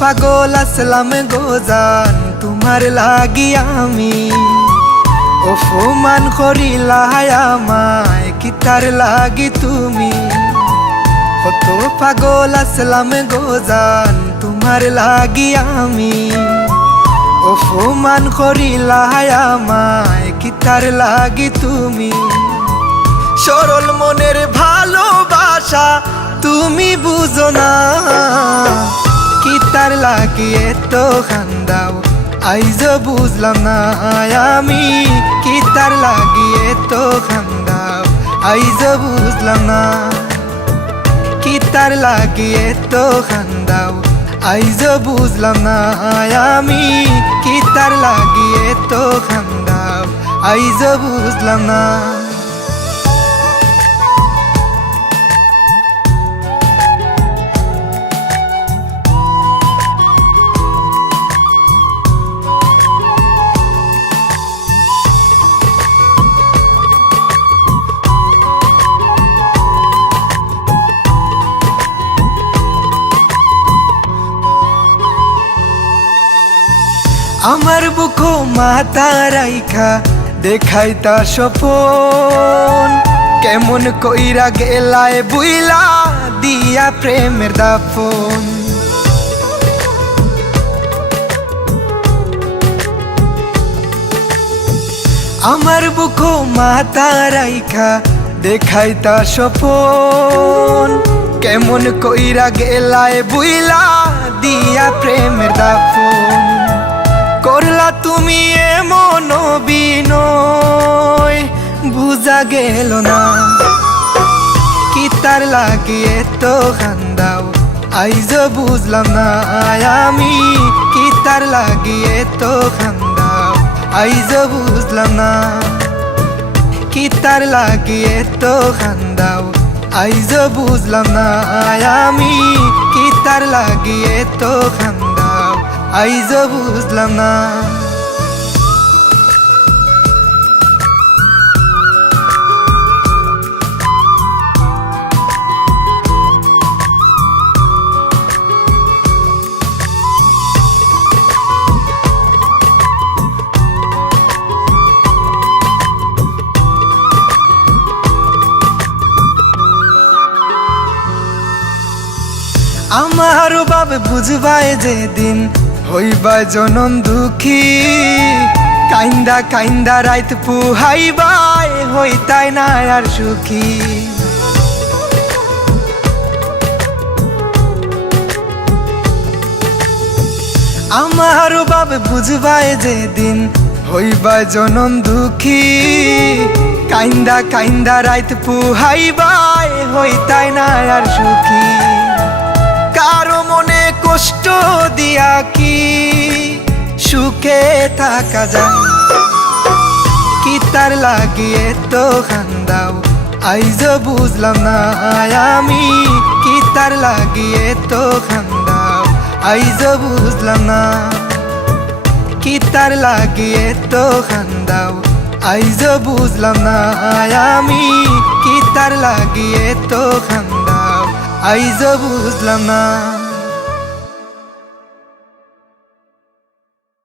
পাগল আসলাম গোজান তোমার লাগি আমি অপমান করিলা আমায় কিতার লাগি তুমি কত পাগল আসলাম গোজান তোমার লাগি আমি অপমান করিলা আমায় কিতার লাগি তুমি সরল মনের ভালোবাসা তুমি বুঝো না কিতার লাগি এত খান্দাও আইজ বুঝলাম না আমি কিতার লাগি এত খান্দাও আইজ বুঝলাম না কিতার লাগি এত খান্দাও আইজ বুঝলাম না আমি কিতার লাগি এত খান্দাও আইজ বুঝলাম না আমার বুকো মাথা রাইখা দেখাই তার স্বপন কেমন কইরা গেলায় বুইলা দিয়া প্রেমের দাফন আমার বুকো মাথা রাইখা দেখাই তার স্বপন কেমন কইরা গেলায় বুইলা দিয়া প্রেমের দাফন করলা তুমি এমন বিনয় বুঝা গেল না কিতার লাগি এত খান্দাও আইজ বুঝলাম না আমি কিতার লাগি এত খান্দাও আইজ বুঝলাম না কিতার লাগি এত খান্দাও আইজ বুঝলাম না আমি কিতার লাগি এত খান্দাও আইজ বুঝলাম না আমার বাপ বুঝবাই যেদিন হইবা জনম দুঃখী কাইন্দা কাইন্দা রাইত পুহাইবাই হইতাই না আর সুখী আমার বাপ বুঝবাই যেদিন হইবা জনম দুঃখী কাইন্দা কাইন্দা রাইত পুহাইবাই হইতাই না আর সুখী কারো মনে কষ্ট দিয়া কি সুখে থাকা যায় কিতার লাগি এত খান্দাও আইজ বুঝলাম না আমি কিতার লাগি এত খান্দাও আইজ বুঝলাম না কিতার লাগি এত খান্দাও আইজ বুঝলাম না আমি কিতার লাগি এত খান্দাও আইজ বুঝলাম না।